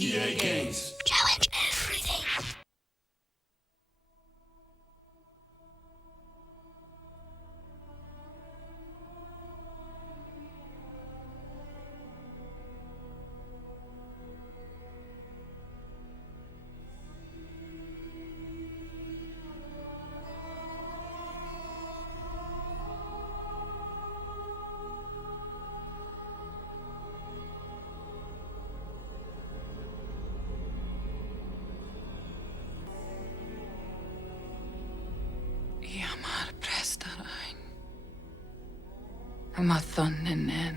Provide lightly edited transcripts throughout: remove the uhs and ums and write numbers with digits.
EA Games. Challenge everything. Iamar prestarain. Amathon nenen.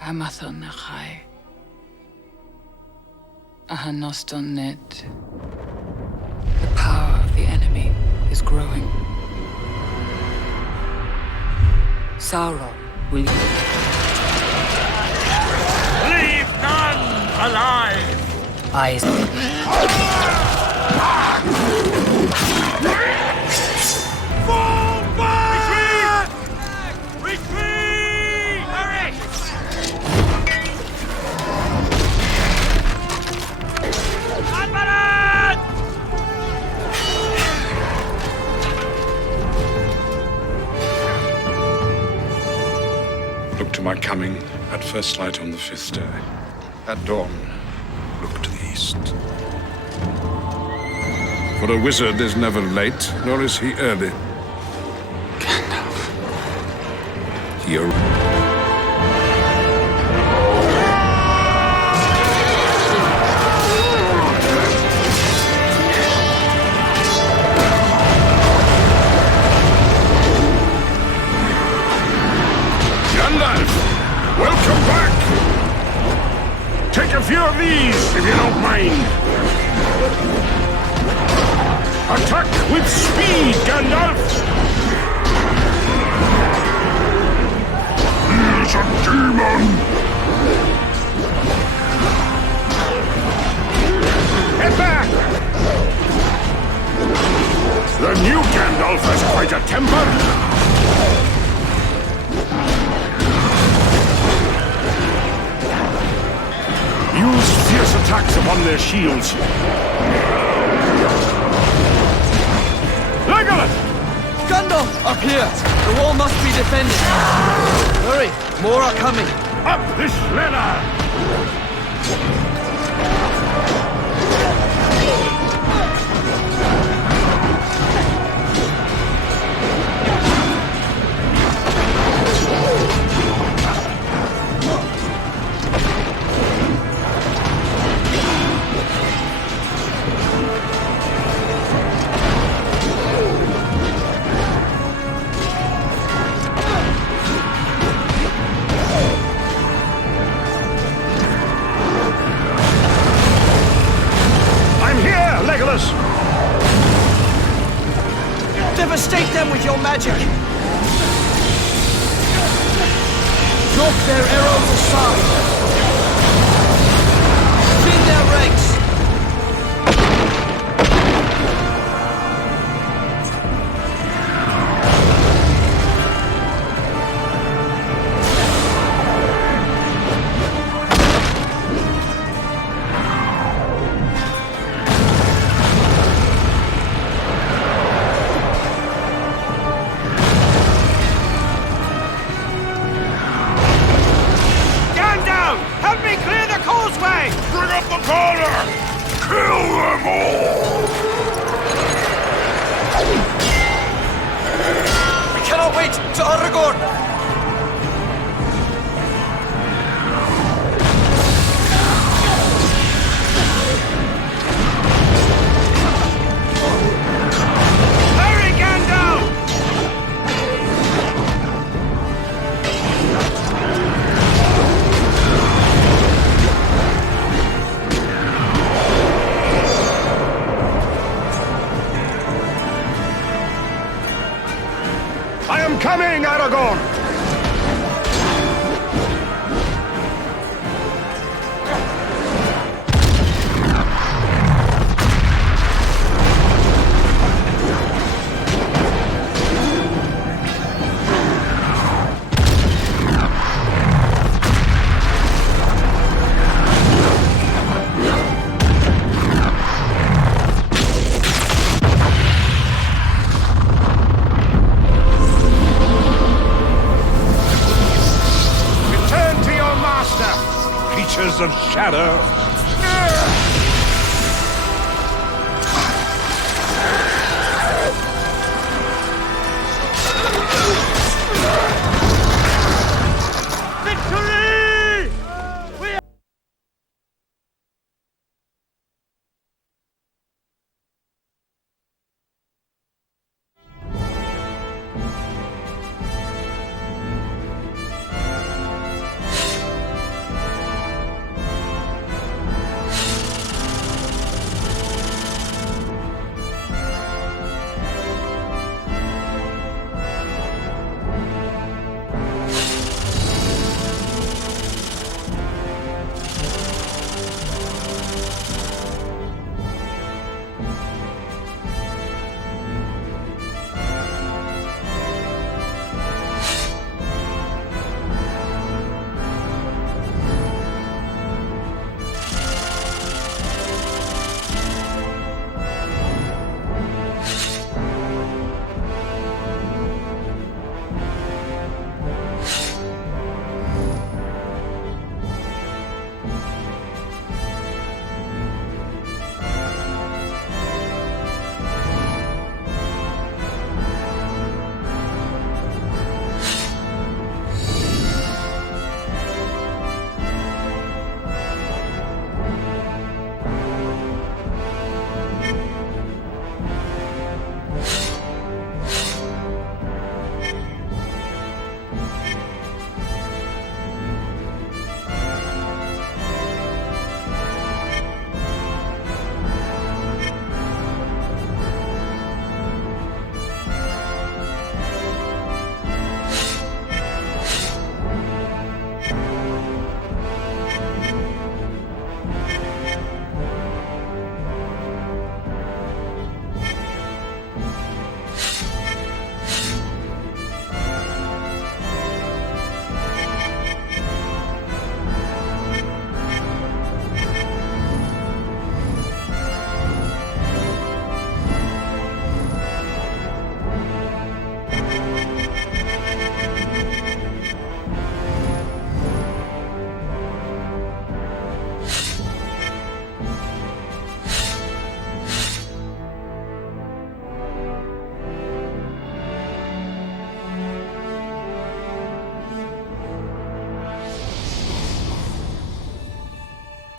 Amathon nachai. Ahanoston net. The power of the enemy is growing. Sauron will Leave none alive! eyes. Fall back! Retreat! Retreat! Hurry! Advance! Look to my coming at first light on the 5th day. At dawn, look to the east. For a wizard is never late, nor is he early. Gandalf. He Gandalf! Welcome back! Take a few of these, if you don't mind. Attack with speed, Gandalf! He's a demon! Head back! The new Gandalf has quite a temper. Use fierce attacks upon their shields. Legolas! Gandalf! Up here! The wall must be defended! Hurry! More are coming! Up this ladder! Legolas! Devastate them with your magic! Knock their arrows aside! Thin their ranks! Aragorn! Hurry, Gandalf! I am coming, Aragorn! Return to your master, creatures of shadow! Victory!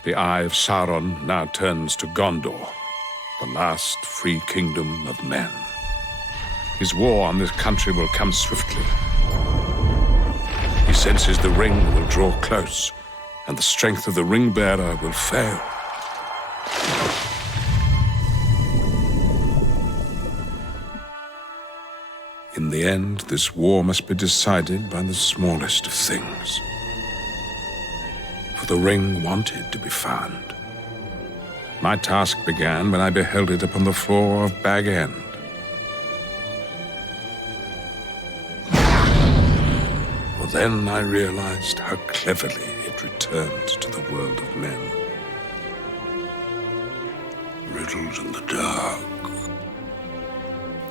The Eye of Sauron now turns to Gondor, the last free kingdom of men. His war on this country will come swiftly. He senses the ring will draw close, and the strength of the ring-bearer will fail. In the end, this war must be decided by the smallest of things. For the ring wanted to be found. My task began when I beheld it upon the floor of Bag End. For then I realized how cleverly it returned to the world of men. Riddles in the dark,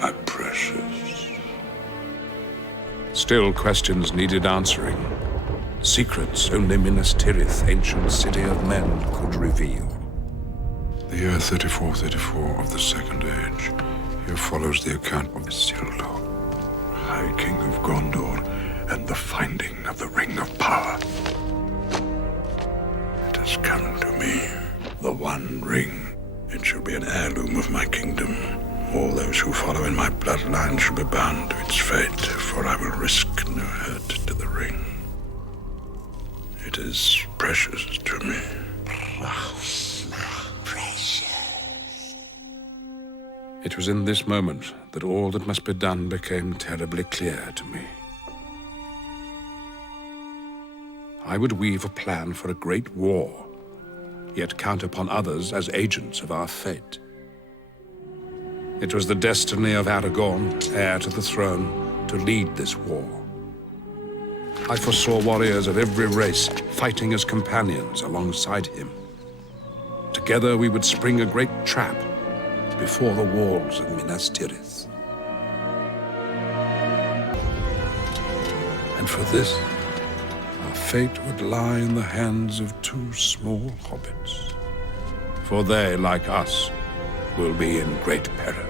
my precious. Still, questions needed answering. Secrets only Minas Tirith, ancient city of men, could reveal. The year 3434 of the Second Age. Here follows the account of Isildur, High King of Gondor, and the finding of the Ring of Power. It has come to me, the One Ring. It shall be an heirloom of my kingdom. All those who follow in my bloodline shall be bound to its fate, for I will risk no hurt to the ring. It is precious to me. Precious. It was in this moment that all that must be done became terribly clear to me. I would weave a plan for a great war, yet count upon others as agents of our fate. It was the destiny of Aragorn, heir to the throne, to lead this war. I foresaw warriors of every race fighting as companions alongside him. Together we would spring a great trap before the walls of Minas Tirith. And for this, our fate would lie in the hands of two small hobbits. For they, like us, will be in great peril.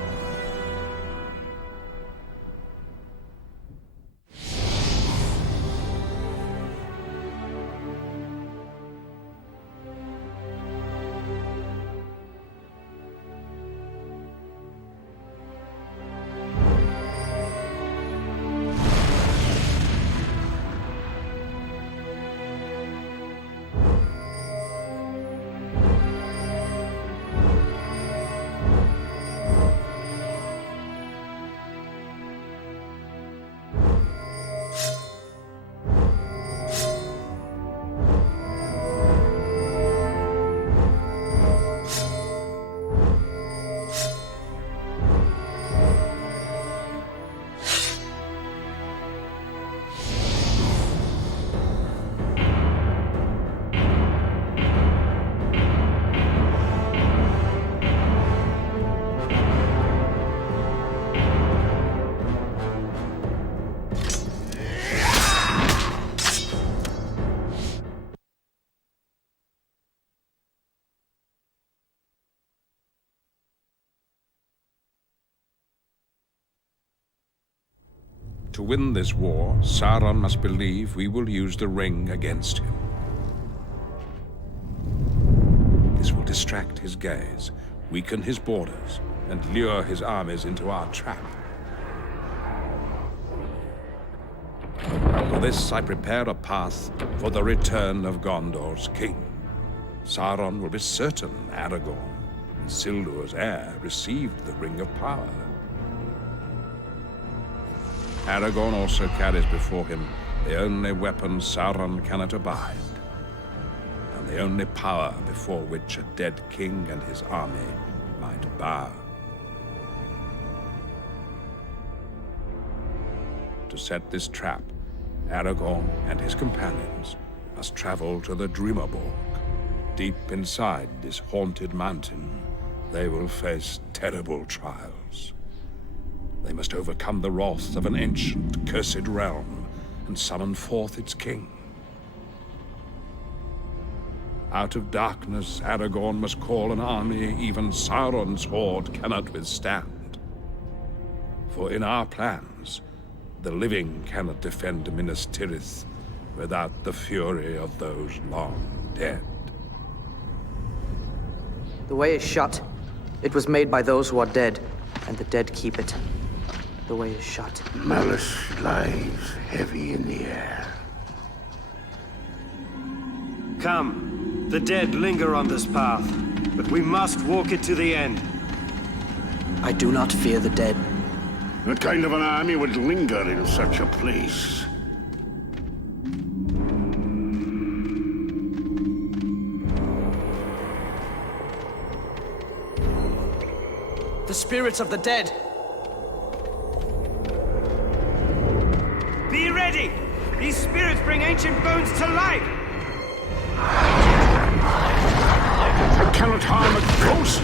To win this war, Sauron must believe we will use the ring against him. This will distract his gaze, weaken his borders, and lure his armies into our trap. For this, I prepare a path for the return of Gondor's king. Sauron will be certain Aragorn, Isildur's heir, received the Ring of Power. Aragorn also carries before him the only weapon Sauron cannot abide, and the only power before which a dead king and his army might bow. To set this trap, Aragorn and his companions must travel to the Dreamerborg. Deep inside this haunted mountain, they will face terrible trials. They must overcome the wrath of an ancient, cursed realm and summon forth its king. Out of darkness, Aragorn must call an army even Sauron's horde cannot withstand. For in our plans, the living cannot defend Minas Tirith without the fury of those long dead. The way is shut. It was made by those who are dead, and the dead keep it. The way is shut. Malice lies heavy in the air. Come. The dead linger on this path, but we must walk it to the end. I do not fear the dead. What kind of an army would linger in such a place? The spirits of the dead. Be ready! These spirits bring ancient bones to life! I cannot harm a ghost!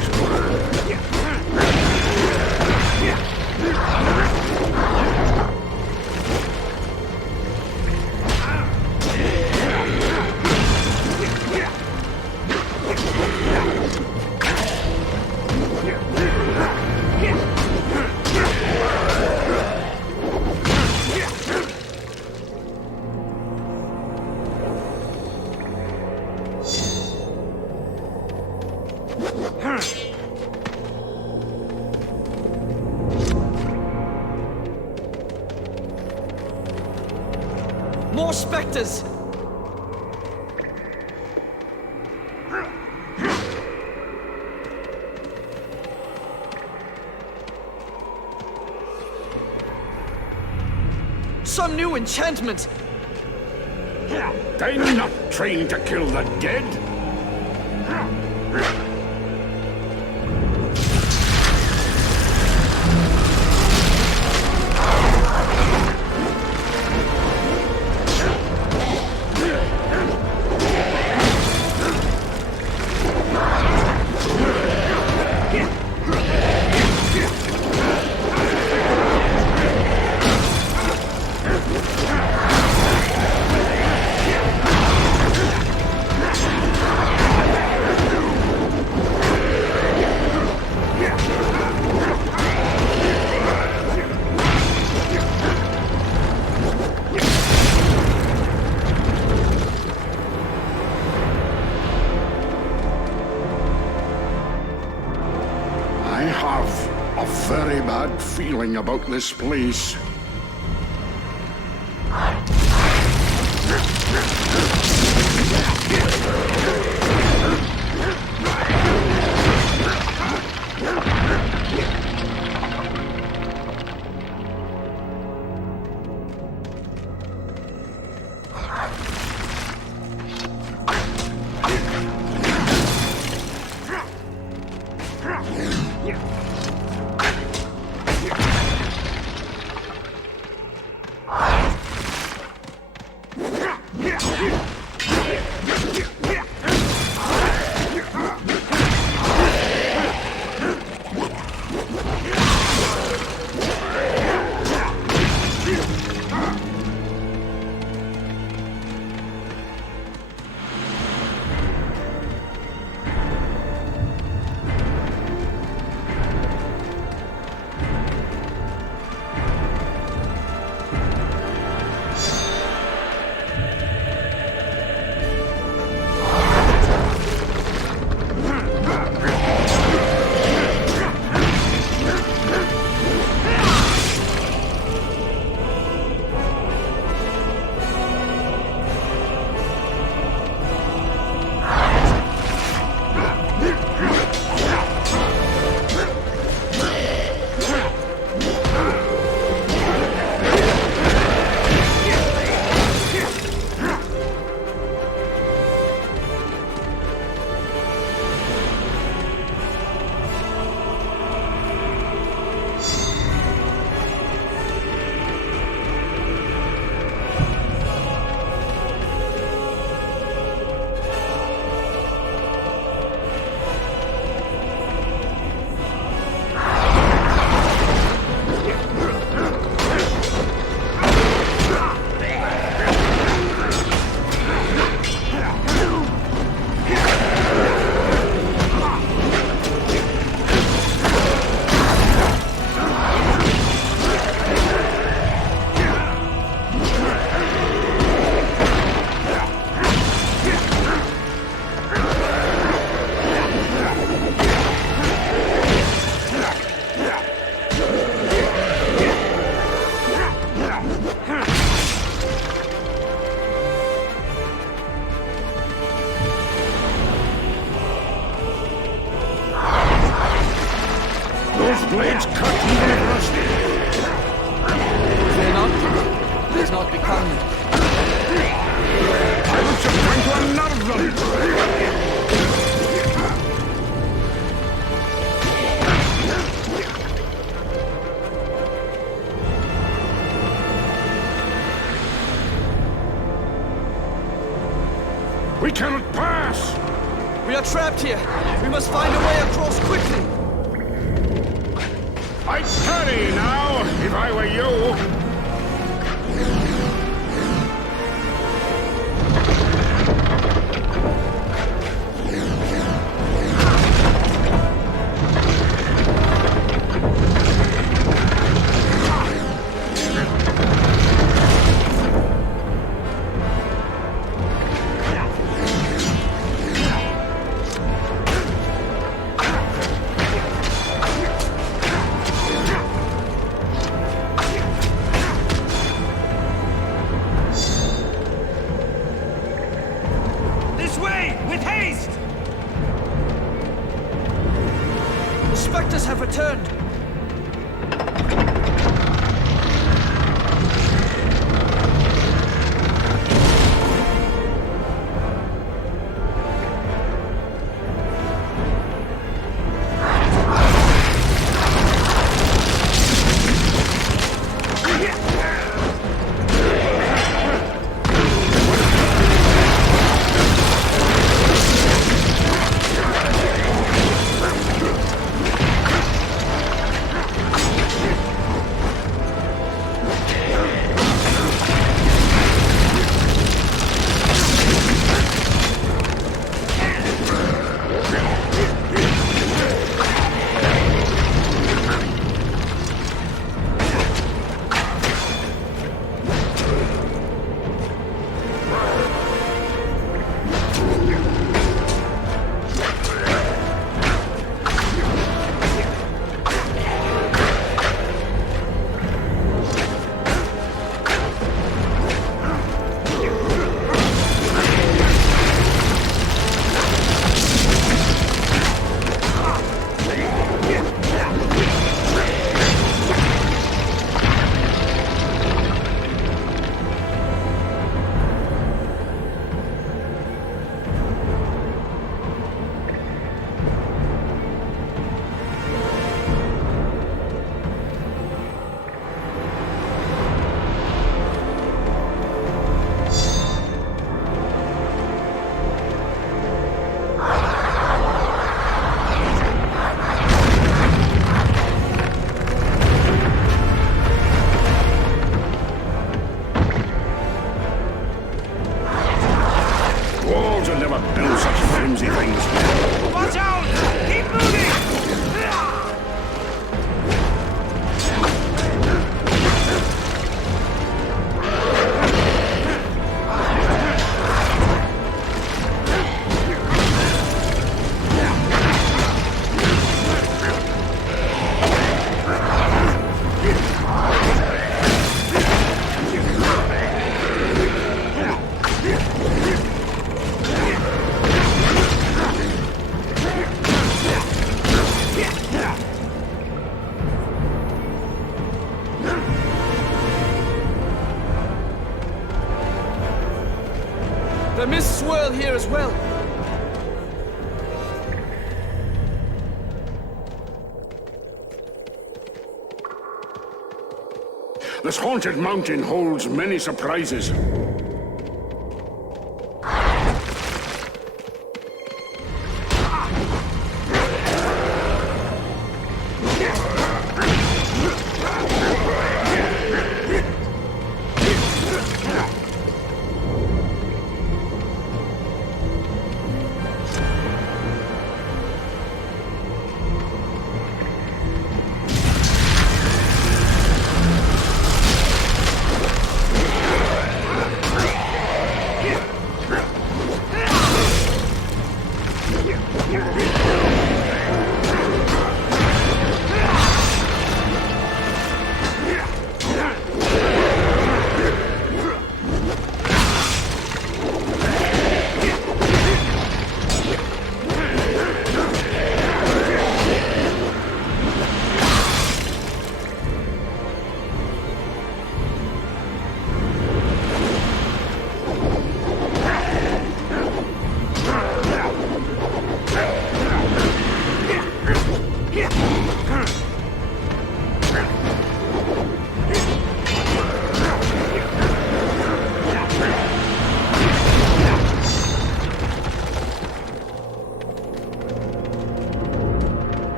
More specters! Some new enchantment! I'm not trained to kill the dead. I have a very bad feeling about this place. Those blades cut even if rusty. Fear not. It has not become me. I was just trying to unnerve them. We cannot pass! We are trapped here. We must find a way across quickly. I'd hurry now, if I were you. The mists swirl here as well. This haunted mountain holds many surprises.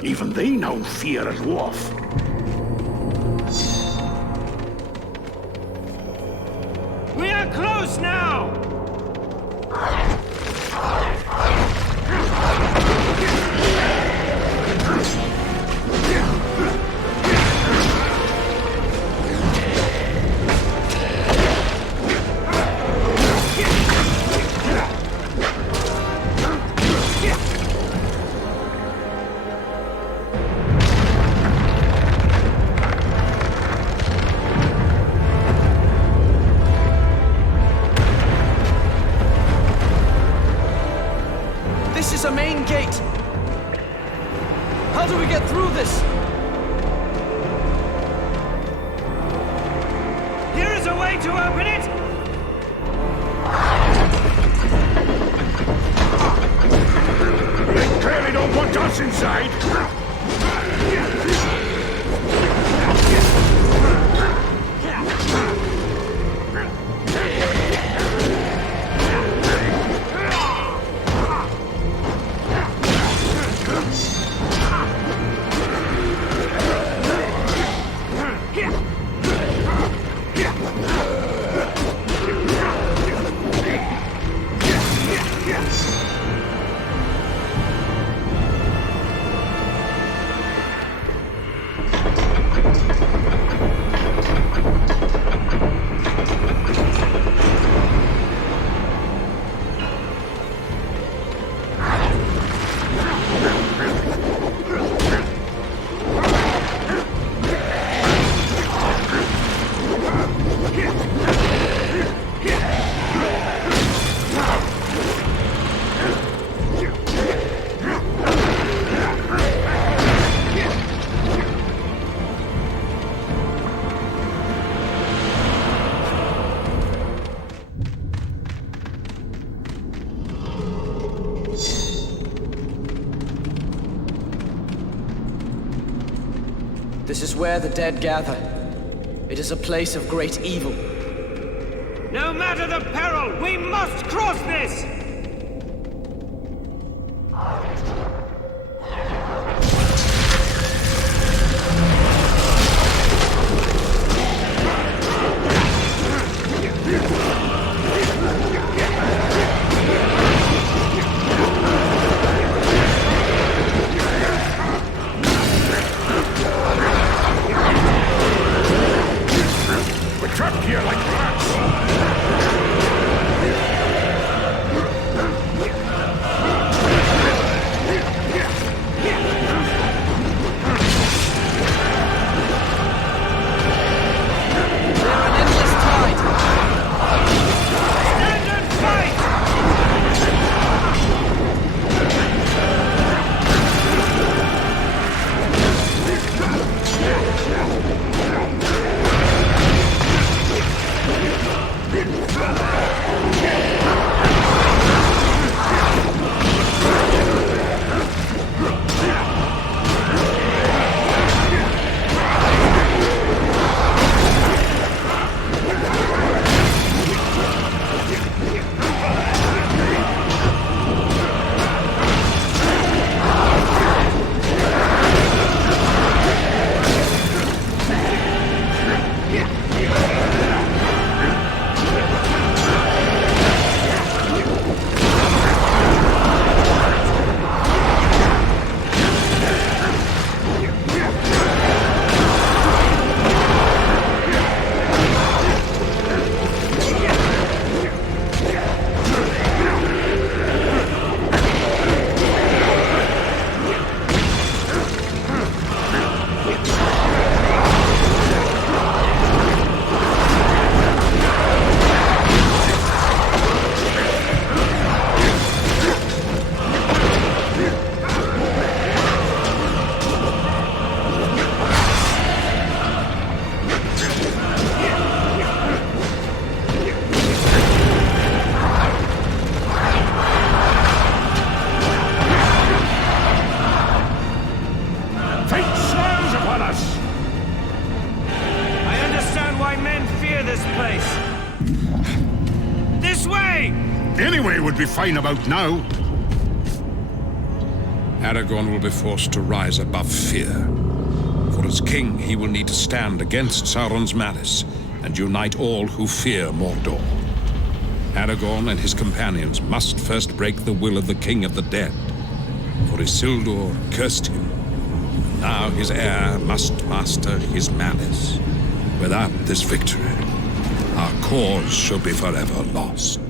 Even they now fear a dwarf. We are close now! This is a main gate. How do we get through this? Here is a way to open it! They clearly don't want us inside. This is where the dead gather. It is a place of great evil. No matter the peril, we must cross this! We're trapped here like rats. Anyway would be fine about now. Aragorn will be forced to rise above fear. For as king, he will need to stand against Sauron's malice and unite all who fear Mordor. Aragorn and his companions must first break the will of the King of the Dead. For Isildur cursed him, and now his heir must master his malice. Without this victory, our cause shall be forever lost.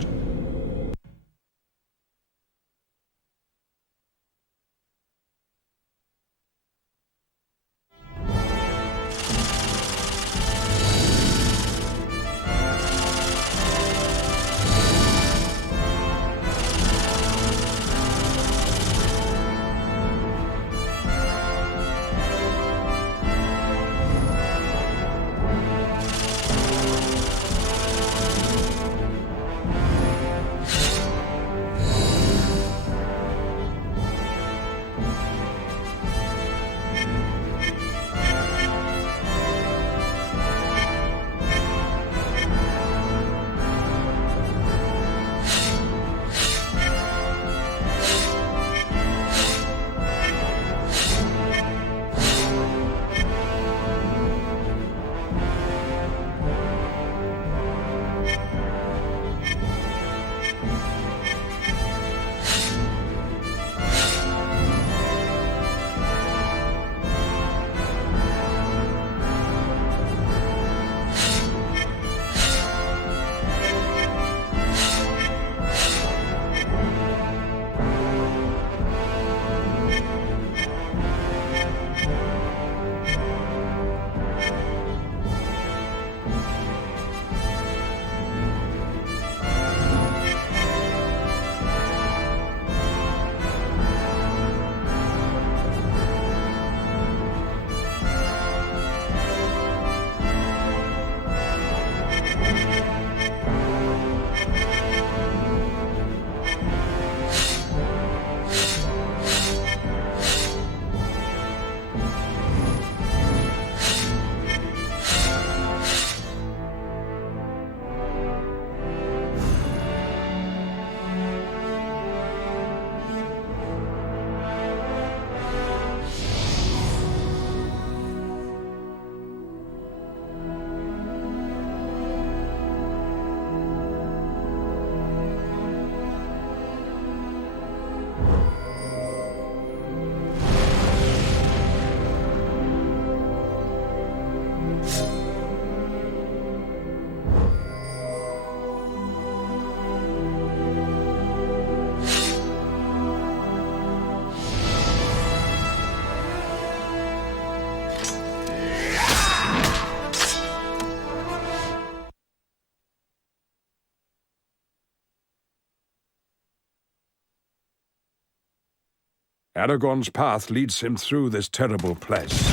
Aragorn's path leads him through this terrible place,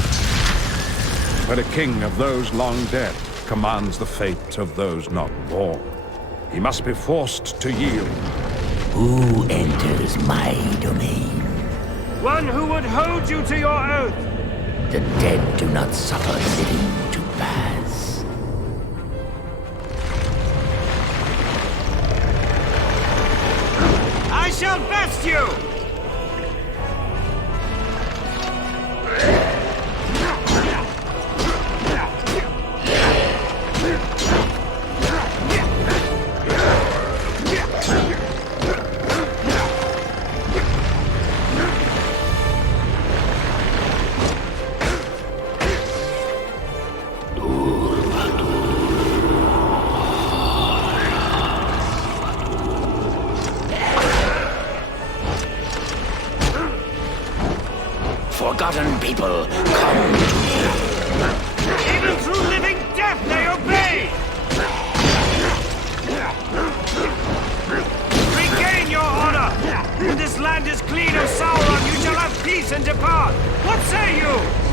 where a king of those long dead commands the fate of those not born. He must be forced to yield. Who enters my domain? One who would hold you to your oath! The dead do not suffer living to pass. I shall best you! Forgotten people, come to me. Even through living death they obey! Regain your honor! When this land is clean of Sauron, you shall have peace and depart! What say you?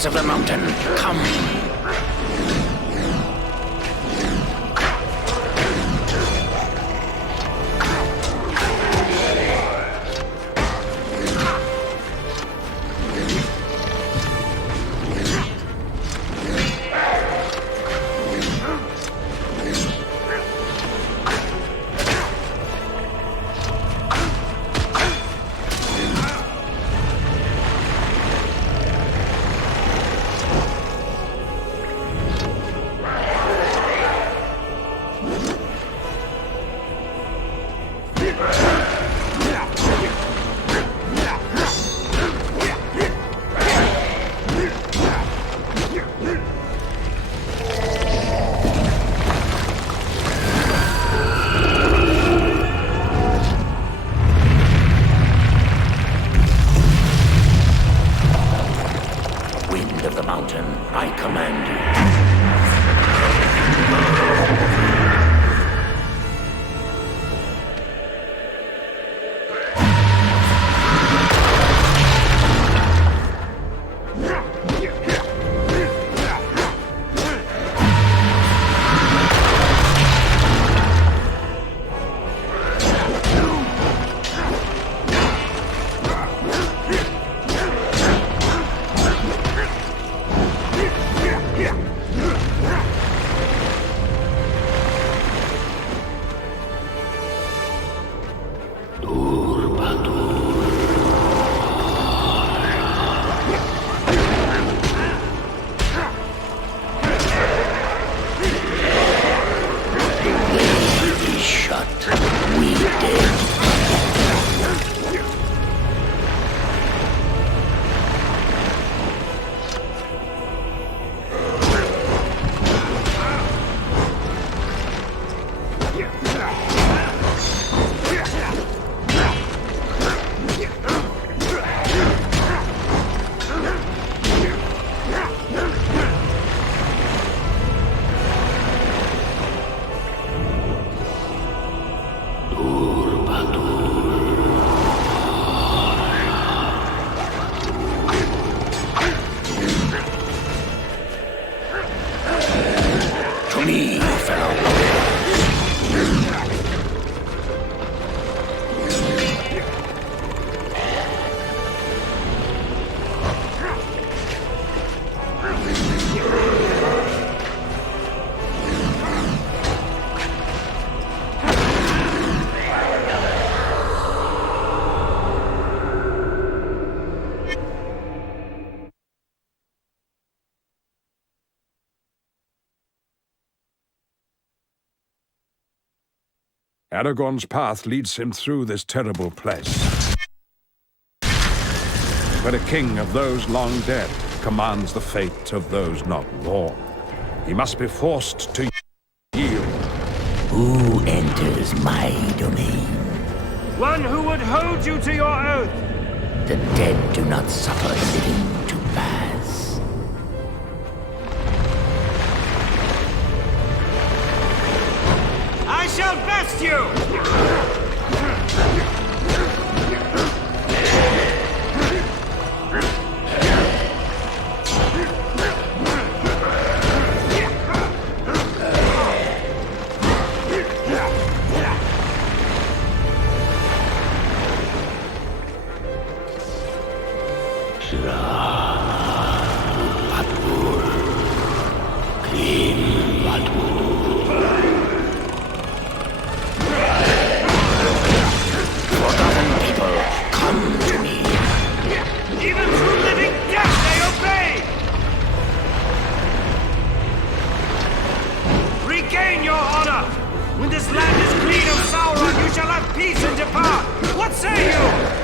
base of the mountain. Come. Aragorn's path leads him through this terrible place, where a king of those long dead commands the fate of those not born. He must be forced to yield. Who enters my domain? One who would hold you to your oath. The dead do not suffer living to pass. I shall best you! Regain your honor! When this land is clean of Sauron, you shall have peace and depart! What say you?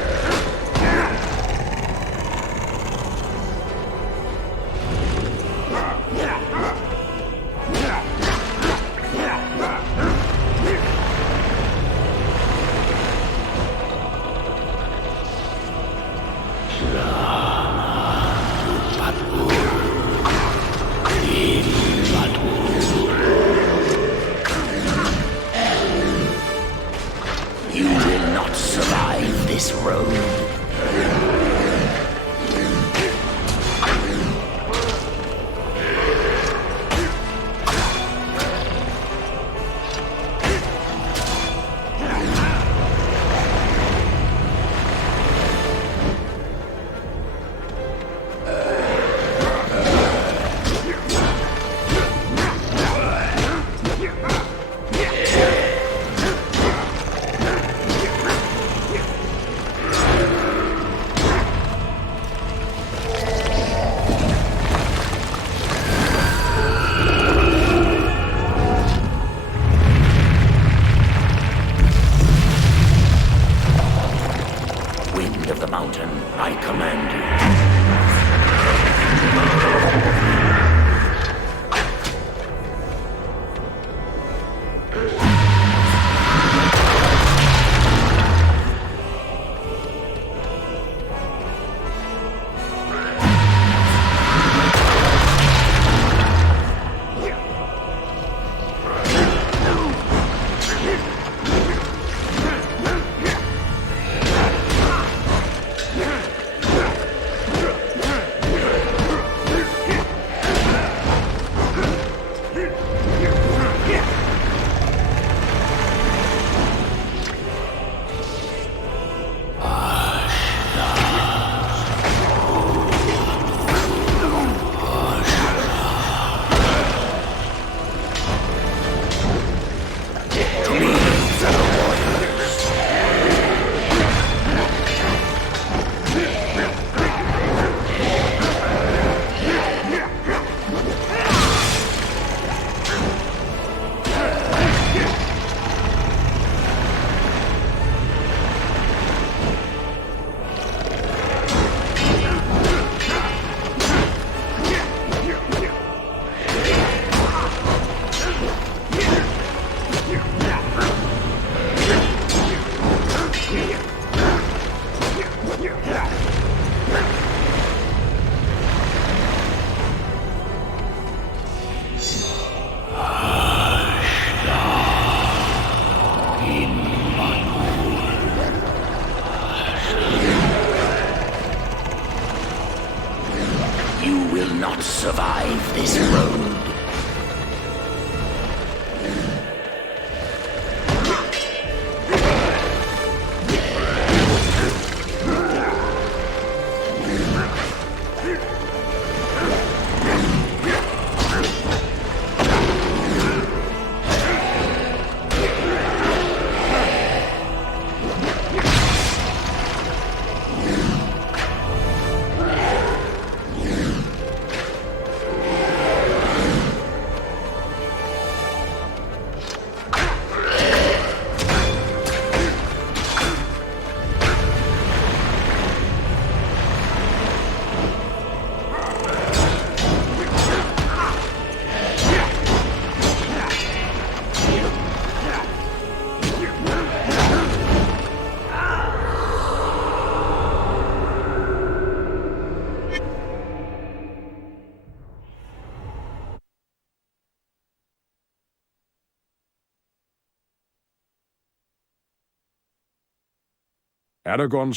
This road. not survive this road. Aragorn's